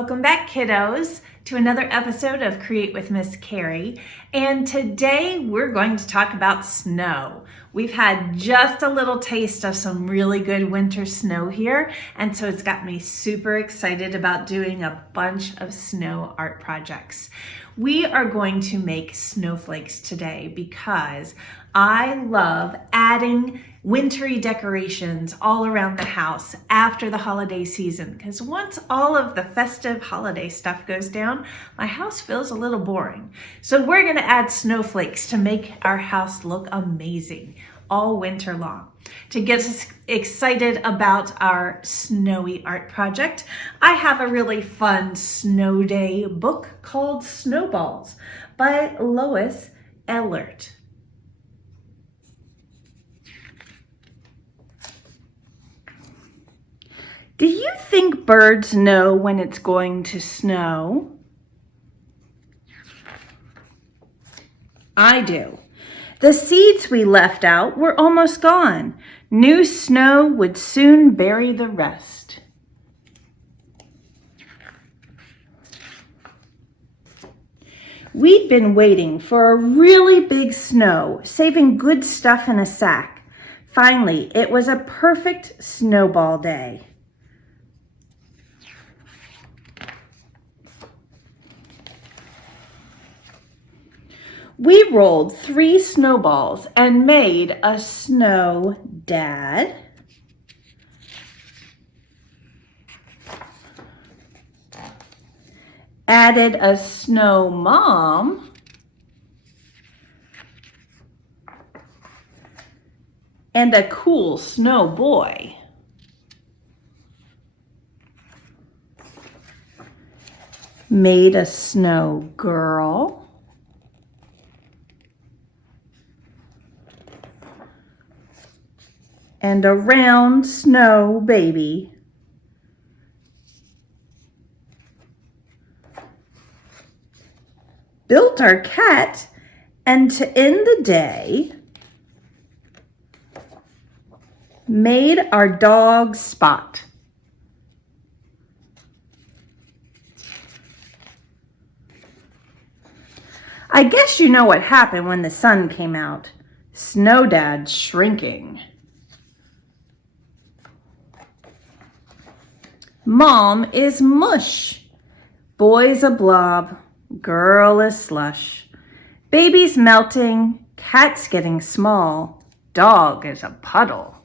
Welcome back, kiddos, to another episode of Create with Miss Carrie. And today we're going to talk about snow. We've had just a little taste of some really good winter snow here, and so it's got me super excited about doing a bunch of snow art projects. We are going to make snowflakes today because I love adding wintry decorations all around the house after the holiday season, because once all of the festive holiday stuff goes down, my house feels a little boring. So we're going to add snowflakes to make our house look amazing all winter long. To get us excited about our snowy art project, I have a really fun snow day book called Snowballs by Lois Ehlert. Do you think birds know when it's going to snow? I do. The seeds we left out were almost gone. New snow would soon bury the rest. We'd been waiting for a really big snow, saving good stuff in a sack. Finally, it was a perfect snowball day. We rolled 3 snowballs and made a snow dad, added a snow mom, and a cool snow boy. Made a snow girl, and a round snow baby. Built our cat, and to end the day, made our dog Spot. I guess you know what happened when the sun came out. Snow Dad's shrinking. Mom is mush. Boy's a blob. Girl is slush. Baby's melting. Cat's getting small. Dog is a puddle.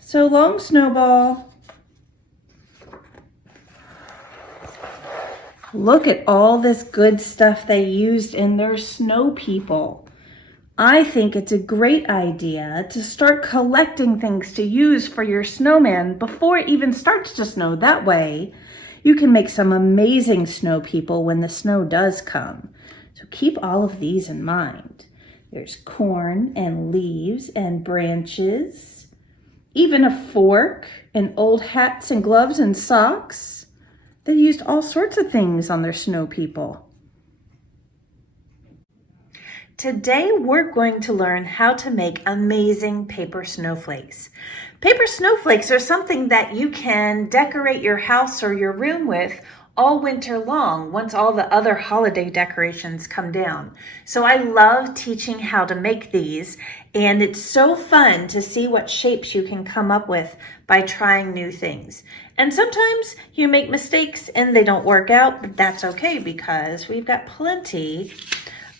So long, Snowball. Look at all this good stuff they used in their snow people. I think it's a great idea to start collecting things to use for your snowman before it even starts to snow. That way, you can make some amazing snow people when the snow does come. So keep all of these in mind. There's corn and leaves and branches, even a fork and old hats and gloves and socks. They used all sorts of things on their snow people. Today, we're going to learn how to make amazing paper snowflakes. Paper snowflakes are something that you can decorate your house or your room with all winter long once all the other holiday decorations come down. So I love teaching how to make these, and it's so fun to see what shapes you can come up with by trying new things. And sometimes you make mistakes and they don't work out, but that's okay because we've got plenty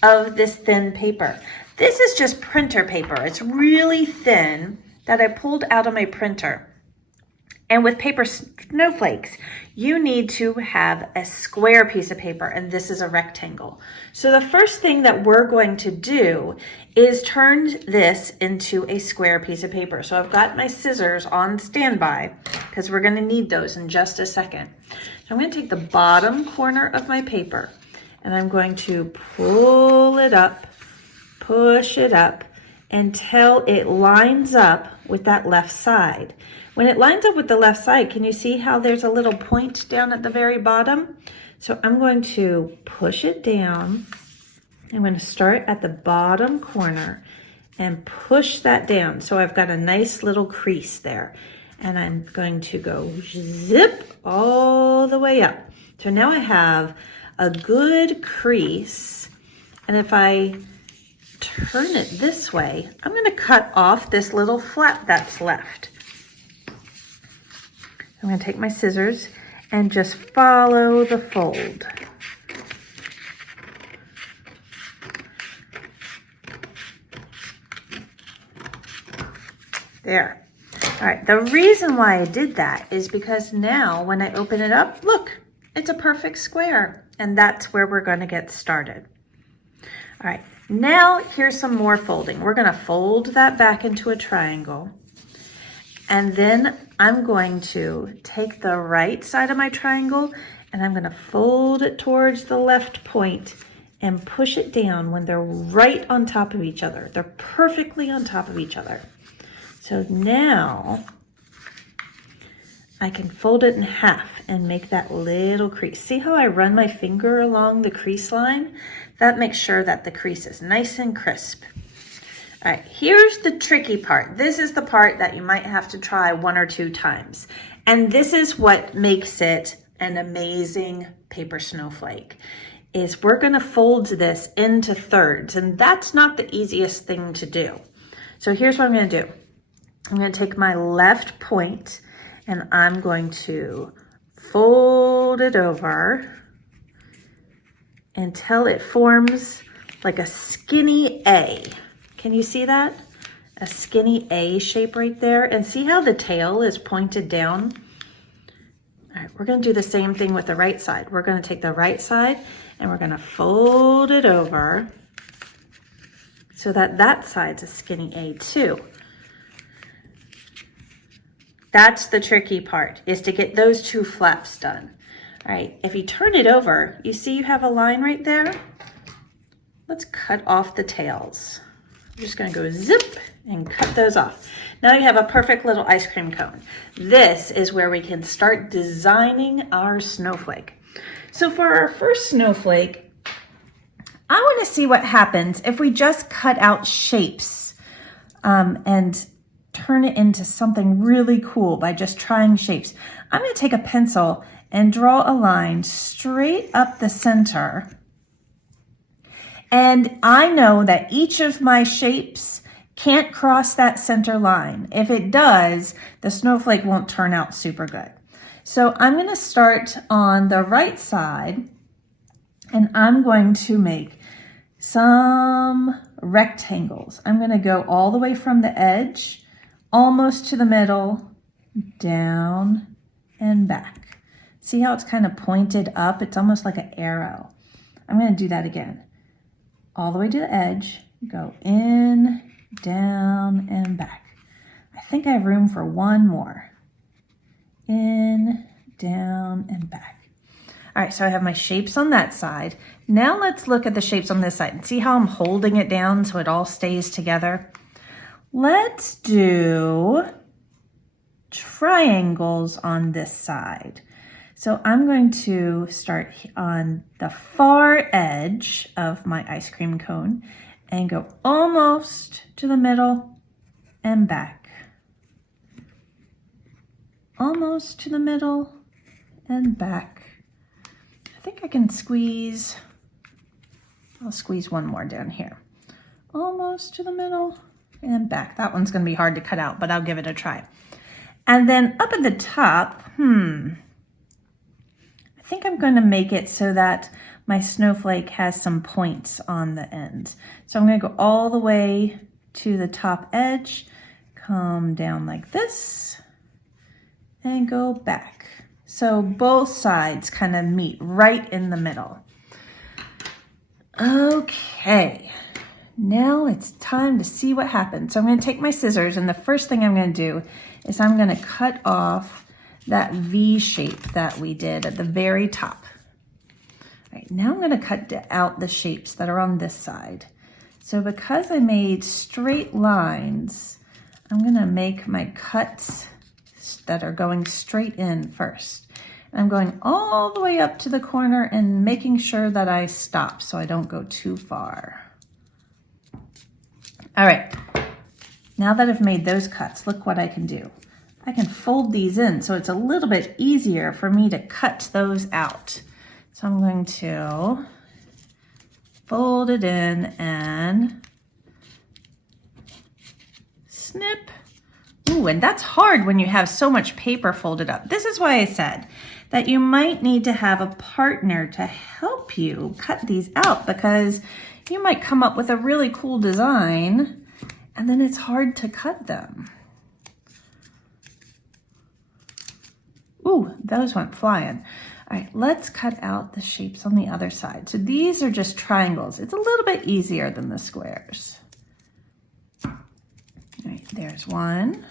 of this thin paper. This is just printer paper. It's really thin that I pulled out of my printer. And with paper snowflakes, you need to have a square piece of paper, and this is a rectangle. So the first thing that we're going to do is turn this into a square piece of paper. So I've got my scissors on standby because we're going to need those in just a second. So I'm going to take the bottom corner of my paper and I'm going to pull it up, push it up until it lines up with that left side. When it lines up with the left side, can you see how there's a little point down at the very bottom? So I'm going to push it down. I'm going to start at the bottom corner and push that down. So I've got a nice little crease there. And I'm going to go zip all the way up. So now I have a good crease. And if I turn it this way, I'm going to cut off this little flap that's left. I'm going to take my scissors and just follow the fold. There. All right, the reason why I did that is because now when I open it up, look, it's a perfect square. And that's where we're going to get started. All right, now here's some more folding. We're going to fold that back into a triangle. And then I'm going to take the right side of my triangle and I'm going to fold it towards the left point and push it down when they're right on top of each other. They're perfectly on top of each other. So now I can fold it in half and make that little crease. See how I run my finger along the crease line? That makes sure that the crease is nice and crisp. All right, here's the tricky part. This is the part that you might have to try 1 or 2 times. And this is what makes it an amazing paper snowflake, is we're gonna fold this into thirds, and that's not the easiest thing to do. So here's what I'm gonna do. I'm going to take my left point and I'm going to fold it over until it forms like a skinny A. Can you see that? A skinny A shape right there. And see how the tail is pointed down? All right, we're going to do the same thing with the right side. We're going to take the right side and we're going to fold it over so that that side's a skinny A too. That's the tricky part, is to get those 2 flaps done. All right, if you turn it over, you see you have a line right there? Let's cut off the tails. I'm just gonna go zip and cut those off. Now you have a perfect little ice cream cone. This is where we can start designing our snowflake. So for our first snowflake, I wanna see what happens if we just cut out shapes and turn it into something really cool by just trying shapes. I'm going to take a pencil and draw a line straight up the center. And I know that each of my shapes can't cross that center line. If it does, the snowflake won't turn out super good. So I'm going to start on the right side and I'm going to make some rectangles. I'm going to go all the way from the edge almost to the middle, down and back. See how it's kind of pointed up? It's almost like an arrow. I'm going to do that again. All the way to the edge, go in, down, and back. I think I have room for one more. In, down, and back. All right, so I have my shapes on that side. Now let's look at the shapes on this side and see how I'm holding it down so it all stays together. Let's do triangles on this side. So I'm going to start on the far edge of my ice cream cone and go almost to the middle and back. Almost to the middle and back. I think I can squeeze, I'll squeeze one more down here. Almost to the middle and back. That one's going to be hard to cut out, but I'll give it a try. And then up at the top, I think I'm going to make it so that my snowflake has some points on the ends. So I'm going to go all the way to the top edge, come down like this, and go back. So both sides kind of meet right in the middle. Okay. Now it's time to see what happens. So I'm going to take my scissors, and the first thing I'm going to do is I'm going to cut off that V shape that we did at the very top. All right, now I'm going to cut out the shapes that are on this side. So because I made straight lines, I'm going to make my cuts that are going straight in first. I'm going all the way up to the corner and making sure that I stop so I don't go too far. All right, now that I've made those cuts, look what I can do. I can fold these in so it's a little bit easier for me to cut those out. So I'm going to fold it in and snip. Ooh, and that's hard when you have so much paper folded up. This is why I said that you might need to have a partner to help you cut these out, because you might come up with a really cool design and then it's hard to cut them. Ooh, those went flying. All right, let's cut out the shapes on the other side. So these are just triangles. It's a little bit easier than the squares. All right, there's one.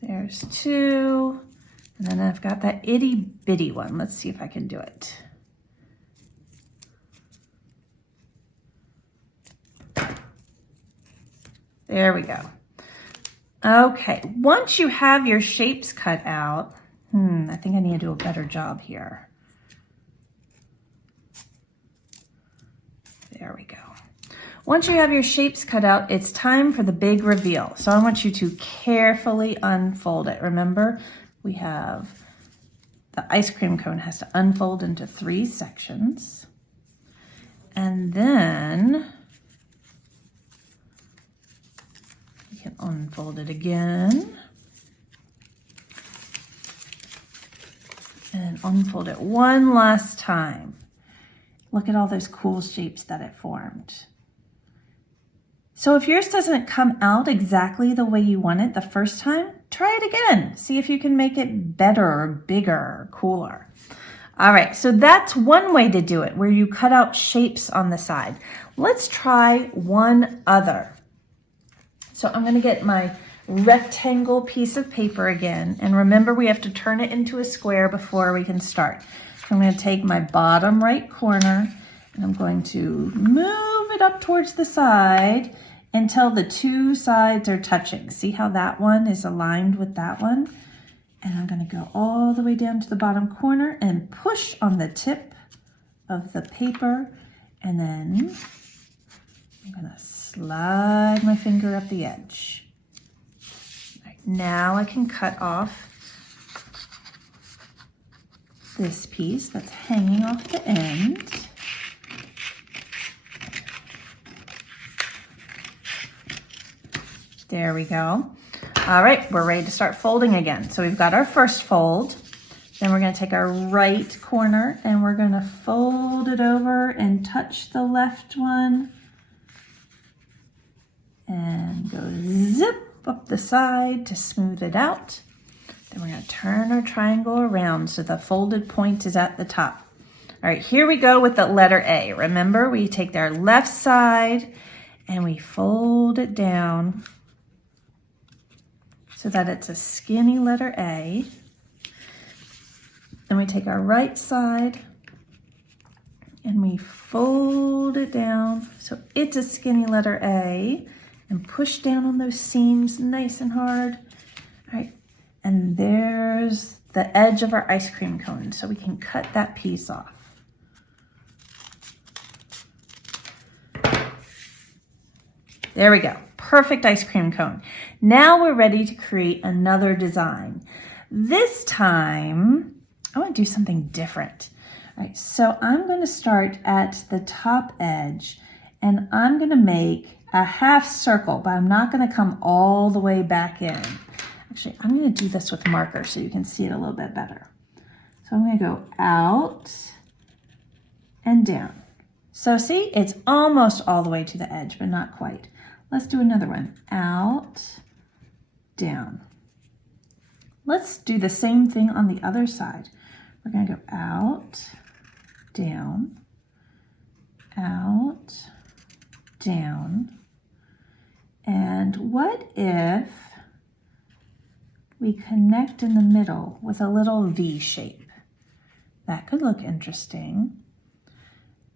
There's two. And then I've got that itty bitty one. Let's see if I can do it. There we go. Okay, once you have your shapes cut out, I think I need to do a better job here. There we go. Once you have your shapes cut out, it's time for the big reveal. So I want you to carefully unfold it. Remember, we have the ice cream cone has to unfold into 3 sections. And then you can unfold it again. And unfold it one last time. Look at all those cool shapes that it formed. So if yours doesn't come out exactly the way you want it the first time, try it again. See if you can make it better or bigger or cooler. All right, so that's one way to do it, where you cut out shapes on the side. Let's try one other. So I'm gonna get my rectangle piece of paper again, and remember we have to turn it into a square before we can start. So I'm gonna take my bottom right corner and I'm going to move it up towards the side until the 2 sides are touching. See how that one is aligned with that one? And I'm going to go all the way down to the bottom corner and push on the tip of the paper. And then I'm going to slide my finger up the edge. Right, now I can cut off this piece that's hanging off the end. There we go. All right, we're ready to start folding again. So we've got our first fold. Then we're going to take our right corner and we're going to fold it over and touch the left one. And go zip up the side to smooth it out. Then we're going to turn our triangle around so the folded point is at the top. All right, here we go with the letter A. Remember, we take our left side and we fold it down so that it's a skinny letter A. Then we take our right side and we fold it down so it's a skinny letter A, and push down on those seams nice and hard. All right, and there's the edge of our ice cream cone, so we can cut that piece off. There we go. Perfect ice cream cone. Now we're ready to create another design. This time, I want to do something different. All right, so I'm going to start at the top edge and I'm going to make a half circle, but I'm not going to come all the way back in. Actually, I'm going to do this with marker so you can see it a little bit better. So I'm going to go out and down. So see, it's almost all the way to the edge, but not quite. Let's do another one. Out, down. Let's do the same thing on the other side. We're going to go out, down, out, down. And what if we connect in the middle with a little V shape? That could look interesting.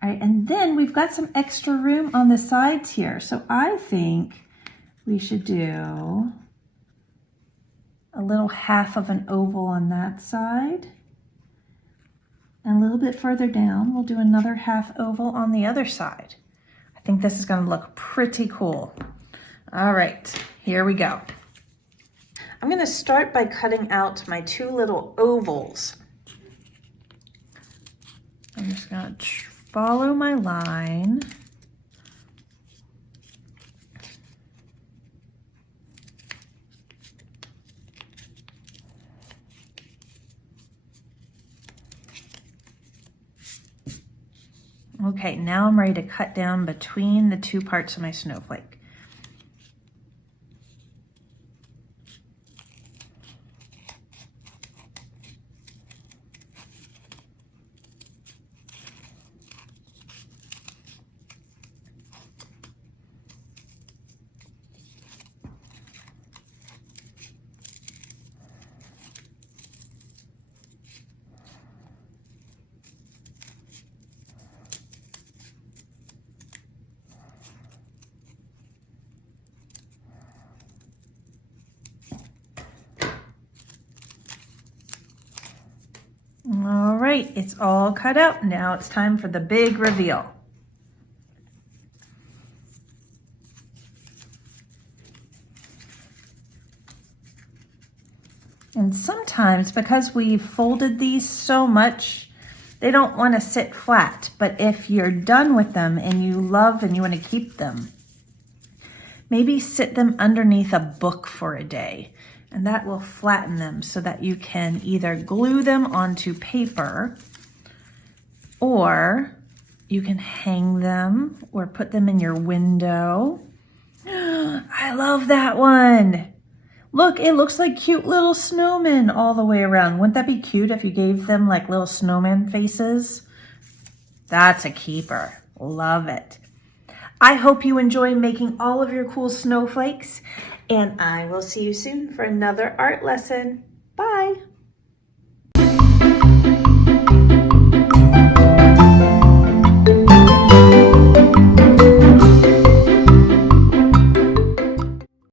All right, and then we've got some extra room on the sides here. So I think we should do a little half of an oval on that side. And a little bit further down, we'll do another half oval on the other side. I think this is going to look pretty cool. All right, here we go. I'm going to start by cutting out my two little ovals. I'm just going to follow my line. Okay, now I'm ready to cut down between the two parts of my snowflake. All right, it's all cut out. Now it's time for the big reveal. And sometimes, because we've folded these so much, they don't want to sit flat. But if you're done with them and you love and you want to keep them, maybe sit them underneath a book for a day. And that will flatten them so that you can either glue them onto paper, or you can hang them or put them in your window. I love that one. Look, it looks like cute little snowmen all the way around. Wouldn't that be cute if you gave them like little snowman faces? That's a keeper. Love it. I hope you enjoy making all of your cool snowflakes, and I will see you soon for another art lesson. Bye.